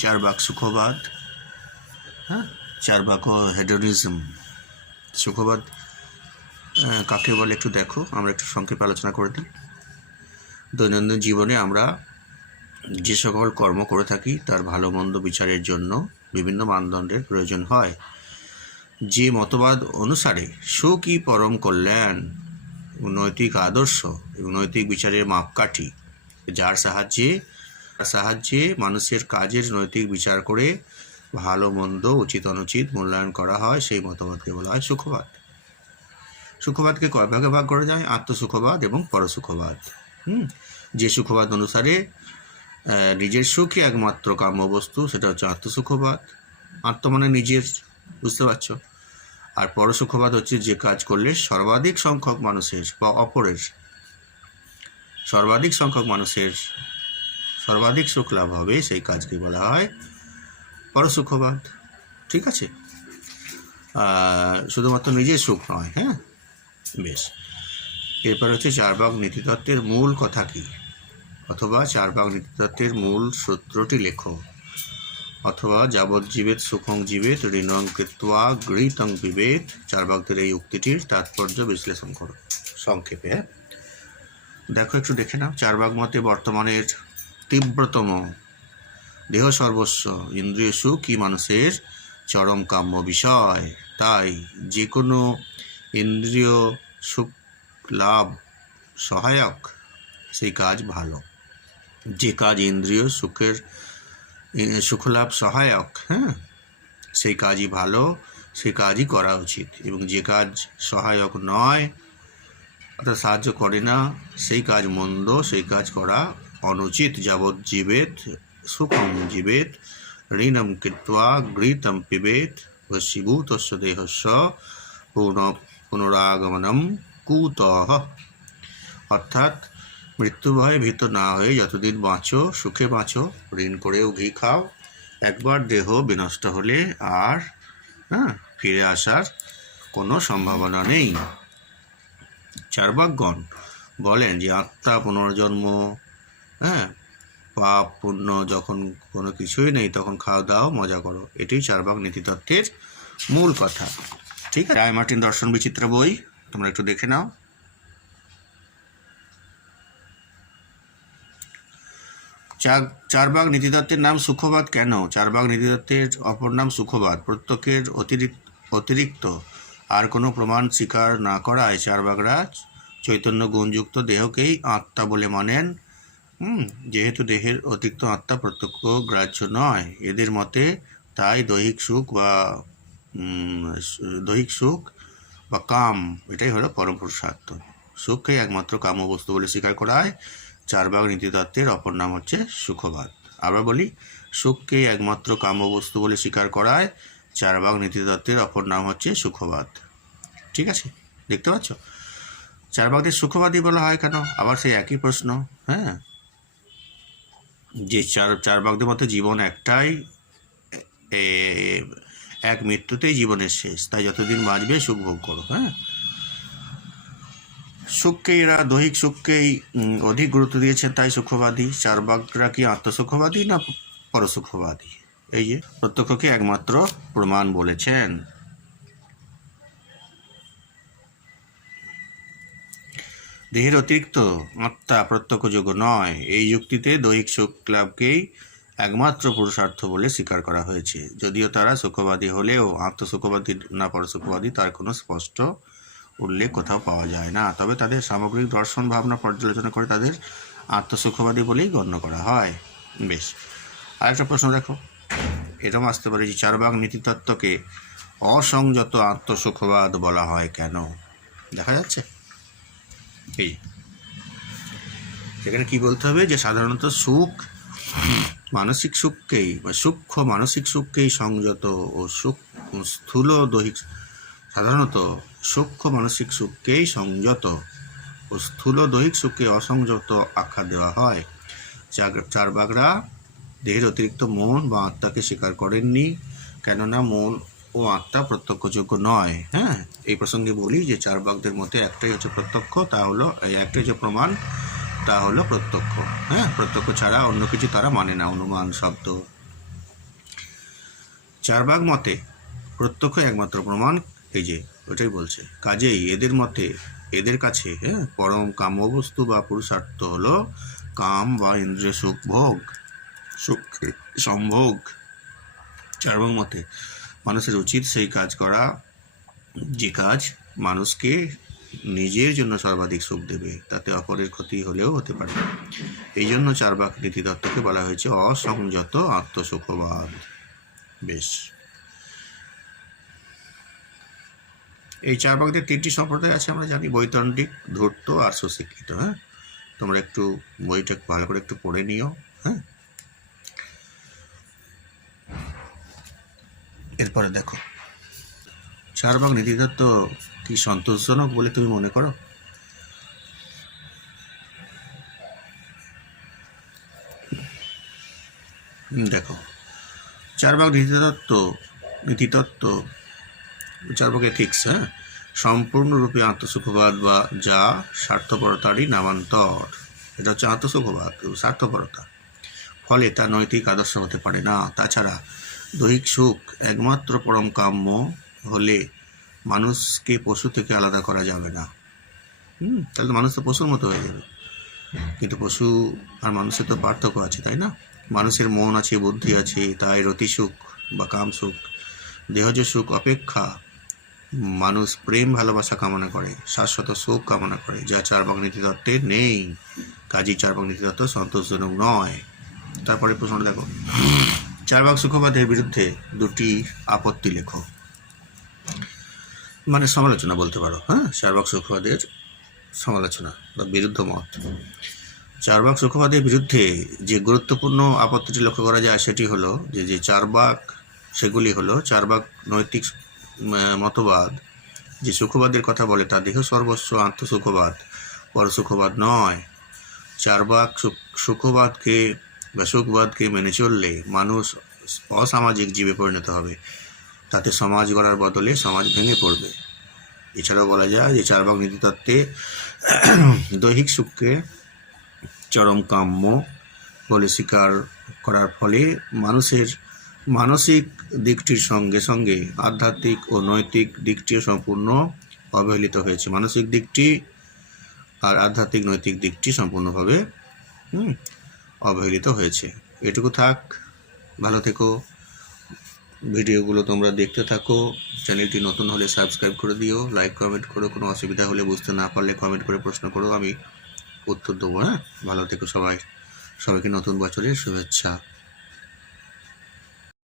চারবাক সুখবাদ, হ্যাঁ, চারবাক ও হেডোনিজম। সুখবাদ কাকে বলে একটু দেখো, আমরা একটু সংক্ষেপে আলোচনা করে দিই। দৈনন্দিন জীবনে আমরা যে সকল কর্ম করে থাকি তার ভালো মন্দ বিচারের জন্য বিভিন্ন মানদণ্ডের প্রয়োজন হয়। যে মতবাদ অনুসারে সুখই পরম কল্যাণ, নৈতিক আদর্শ এবং নৈতিক বিচারের মাপকাঠি, যার সাহায্যে মানুষের কাজের নৈতিক বিচার করে ভালো মন্দ উচিত অনুচিত মূল্যায়ন করা হয়, সেই মতবাদকে বলা হয় সুখবাদ। সুখবাদকে কয় ভাগে ভাগ করা যায়? আত্মসুখবাদ এবং পরসুখবাদ। যে সুখবাদ অনুসারে নিজের সুখই একমাত্র কাম্য বস্তু, সেটা হচ্ছে আত্মসুখবাদ। আত্ম মানে নিজের, বুঝতে পারছো? আর পরসুখবাদ হচ্ছে যে কাজ করলে সর্বাধিক সংখ্যক মানুষের বা অপরের সর্বাধিক সংখ্যক মানুষের সর্বাধিক সুখ লাভ হবে, সেই কাজকে বলা হয় পরসুখবাদ। ঠিক আছে? শুধুমাত্র নিজের সুখ নয়। হ্যাঁ, বেশ। এরপর হচ্ছে চারবাক নীতিতত্ত্বের মূল কথা কি, অথবা চারবাক নীতিতত্ত্বের মূল সূত্রটি লেখো, অথবা যাবজ্জীবেত সুখং জীবেত ঋণং কৃত্বা গৃহীতং বিবেত। চারবাকদের এই উক্তিটির তাৎপর্য বিশ্লেষণ করো সংক্ষেপে। দেখো, একটু দেখে নাও। চারবাক মতে বর্তমানের তীব্রতম দেহ সর্বস্ব ইন্দ্রিয় সুখই মানুষের চরম কাম্য বিষয়। তাই যে কোনো ইন্দ্রিয় সুখ লাভ সহায়ক সেই কাজ ভালো। যে কাজ ইন্দ্রিয় সুখলাভ সহায়ক, হ্যাঁ, সেই কাজই ভালো, সেই কাজই করা উচিত। এবং যে কাজ সহায়ক নয়, অর্থাৎ সাহায্য করে না, সেই কাজ মন্দ, সেই কাজ করা অনুচিত। যাবজ্জীবেত সুখং জীবেত ঋণম কৃত্বা গৃহীতং পিবেত ভস্মীভূতস্য দেহস্য পুনরাগমনম কুতঃ। অর্থাৎ মৃত্যু ভয়ে ভীত না হয়ে যতদিন বাঁচো সুখে বাঁচো, ঋণ করেও ঘি খাও। একবার দেহ বিনষ্ট হলে আর ফিরে আসার কোনো সম্ভাবনা নেই। চারবাকগণ বলেন যে আত্মা, পুনর্জন্ম, পাপ পুণ্য যখন কোনো কিছুই নেই তখন খাওয়া দাও, মজা করো। এটাই চারবাক নীতিতত্ত্বের মূল কথা। ঠিক আছে? রায় মার্টিন দর্শন বিচিত্রা বই তোমরা একটু দেখে নাও। চারবাক নীতিতত্ত্বের নাম সুখবাদ কেন? চারবাক নীতিতত্ত্বের অপর নাম সুখবাদ। প্রত্যক্ষের অতিরিক্ত আর কোনো প্রমাণ স্বীকার না করায় চারবাকরা চৈতন্য গুণযুক্ত দেহকেই আত্মা বলে মানেন। যেহেতু দেহের অতিরিক্ত আত্মা প্রত্যক্ষ গ্রাহ্য নয় এদের মতে, তাই দৈহিক সুখ বা কাম, এটাই হলো পরম পুরুষার্থ। সুখকে একমাত্র কাম্য বস্তু বলে স্বীকার করায় চারবাক নীতিতত্ত্বের অপর নাম হচ্ছে সুখবাদ। আবার বলি, সুখকে একমাত্র কাম্য বস্তু বলে স্বীকার করায় চারবাক নীতিতত্ত্বের অপর নাম হচ্ছে সুখবাদ। ঠিক আছে? দেখতে পাচ্ছ? চারবাকদের সুখবাদী বলা হয় কেন? আবার সেই একই প্রশ্ন। হ্যাঁ, যে চারবাকদের মতে জীবন একটাই, এক মৃত্যুতেই জীবনের শেষ, তাই যতদিন বাঁচবে সুখ ভোগ করো। হ্যাঁ, সুখকে এরা দৈহিক সুখকেই অধিক গুরুত্ব দিয়েছেন, তাই সুখবাদী। চারবাকরা কি আত্মসুখবাদী না পরসুখবাদী? এই যে প্রত্যক্ষকে একমাত্র প্রমাণ বলেছেন। দেহের অতিরিক্ত আত্মা প্রত্যক্ষযোগ্য নয়, এই যুক্তিতে দৈহিক সুখ লাভকেই একমাত্র পুরুষার্থ বলে স্বীকার করা হয়েছে। যদিও তারা সুখবাদী হলেও আত্মসুখবাদী না পরসুখবাদী তার কোনো স্পষ্ট উল্লেখ কোথাও পাওয়া যায় না। তবে তাদের সামগ্রিক দর্শন ভাবনা পর্যালোচনা করে তাদের আত্মসুখবাদী বলেই গণ্য করা হয়। বেশ, আরেকটা প্রশ্ন দেখো, এটাও আসতে পারে যে চারবাক নীতিতত্ত্বকে অসংযত আত্মসুখবাদ বলা হয় কেন? দেখা যাচ্ছে এই সেখানে কি বলতে হবে, যে সাধারণত মানসিক সুখকেই বা সূক্ষ্ম মানসিক সুখকেই সংযত ও স্থূল দৈহিক সাধারণত সূক্ষ্ম মানসিক সুখকেই সংযত ও স্থূল দৈহিক সুখকে অসংযত আখ্যা দেওয়া হয়। চারবাকরা দেহের অতিরিক্ত মন বা আত্মাকে স্বীকার করেননি, কেননা মন ও আত্মা প্রত্যক্ষযোগ্য নয়। হ্যাঁ, এই প্রসঙ্গে বলি যে চারবাকদের মতে একটাই হচ্ছে প্রত্যক্ষ, তা হলো একটাই হচ্ছে প্রমাণ, তা হলো প্রত্যক্ষ। হ্যাঁ, প্রত্যক্ষ ছাড়া অন্য কিছু তারা মানে না। অনুমান, শব্দ, চার্বাক মতে প্রত্যক্ষ একমাত্র প্রমাণ, এই যে ওটাই বলছে। কাজেই এদের মতে, এদের কাছে পরম কাম্যবস্তু বা পুরুষার্থ হলো কাম বা ইন্দ্রিয় সুখ ভোগ, সুখ সম্ভোগ। চার্বাক মতে মানুষের উচিত সেই কাজ করা যে কাজ মানুষকে নিজের জন্য সর্বাধিক সুখ দেবে, তাতে অপরের ক্ষতি হলেও হতে পারে। এই জন্য চার্বাক নীতিতত্ত্বকে বলা হয়েছে অসংযত আত্মসুখবাদ। বেশ, এই চার্বাকদের 3টি সম্প্রদায় আছে আমরা জানি, বৈতন্ডিক, ধূর্ত আর সুশিক্ষিত। তোমরা একটু বইটা ভালো করে একটু পড়ে নিও। এরপরে দেখো, চার্বাক নীতিতত্ত্ব কি সন্তোষজনক বলে তুমি মনে করো? দেখো, চার্বাক নীতিতত্ত্ব চার্বাক এথিক্স সম্পূর্ণরূপে আত্মসুখবাদ, বা যা স্বার্থপরতারই নামান্তর। এটা হচ্ছে আত্মসুখবাদ, স্বার্থপরতা। ফলে তা নৈতিক আদর্শ হতে পারে না। তাছাড়া দৈহিক সুখ একমাত্র পরম কাম্য হলে মানুষকে পশু থেকে আলাদা করা যাবে না। তাহলে মানুষ তো পশুর মতো হয়ে যাবে। কিন্তু পশু আর মানুষের তো পার্থক্য আছে, তাই না? মানুষের মন আছে, বুদ্ধি আছে, তাই রতি সুখ বা কাম সুখ, দেহজ সুখ অপেক্ষা মানুষ প্রেম ভালোবাসা কামনা করে, শাশ্বত সুখ কামনা করে, যা চার্বাক নীতিতত্ত্বে নেই। কাজী চার্বাক নীতিতত্ত্ব সন্তোষজনক নয়। তারপরে প্রশ্ন দেখো, চার্বাক সুখবাদের বিরুদ্ধে 2টি আপত্তি লেখো, মানে সমালোচনা বলতে পারো। চার্বাক সুখবাদের সমালোচনা বা বিরুদ্ধ মত। চার্বাক সুখবাদের বিরুদ্ধে যে গুরুত্বপূর্ণ আপত্তিটি লক্ষ্য করা যায় সেটি হলো যে চার্বাক, সেগুলি হলো চার্বাক নৈতিক মতবাদ যে সুখবাদের কথা বলে তা দেহ সর্বস্ব আত্মসুখবাদ, পরসুখবাদ নয়। চার্বাক সুখবাদকে বা সুখবাদকে মেনে চললে মানুষ অসামাজিক জীবে পরিণত হবে, তাতে সমাজ গড়ার বদলে সমাজ ভেঙে পড়বে। এছাড়াও বলা যায় যে চার্বাক নীতিতত্ত্বে দৈহিক সুখকে চরম কাম্য বলে স্বীকার করার ফলে মানুষের মানসিক দিকটির সঙ্গে সঙ্গে আধ্যাত্মিক ও নৈতিক দিকটিও সম্পূর্ণ অবহেলিত হয়েছে। মানসিক দিকটি আর আধ্যাত্মিক নৈতিক দিকটি সম্পূর্ণভাবে অবহেলিত হয়েছে। এটুকু থাক, ভালো থেকো, ভিডিওগুলো তোমরা দেখতে থাকো। চ্যানেলটি নতুন হলে সাবস্ক্রাইব করে দিও, লাইক কমেন্ট করো, কোনো অসুবিধা হলে বুঝতে না পারলে কমেন্ট করে প্রশ্ন করো, আমি উত্তর দেবো। ভালো থেকো সবাইকে নতুন বছরের শুভেচ্ছা।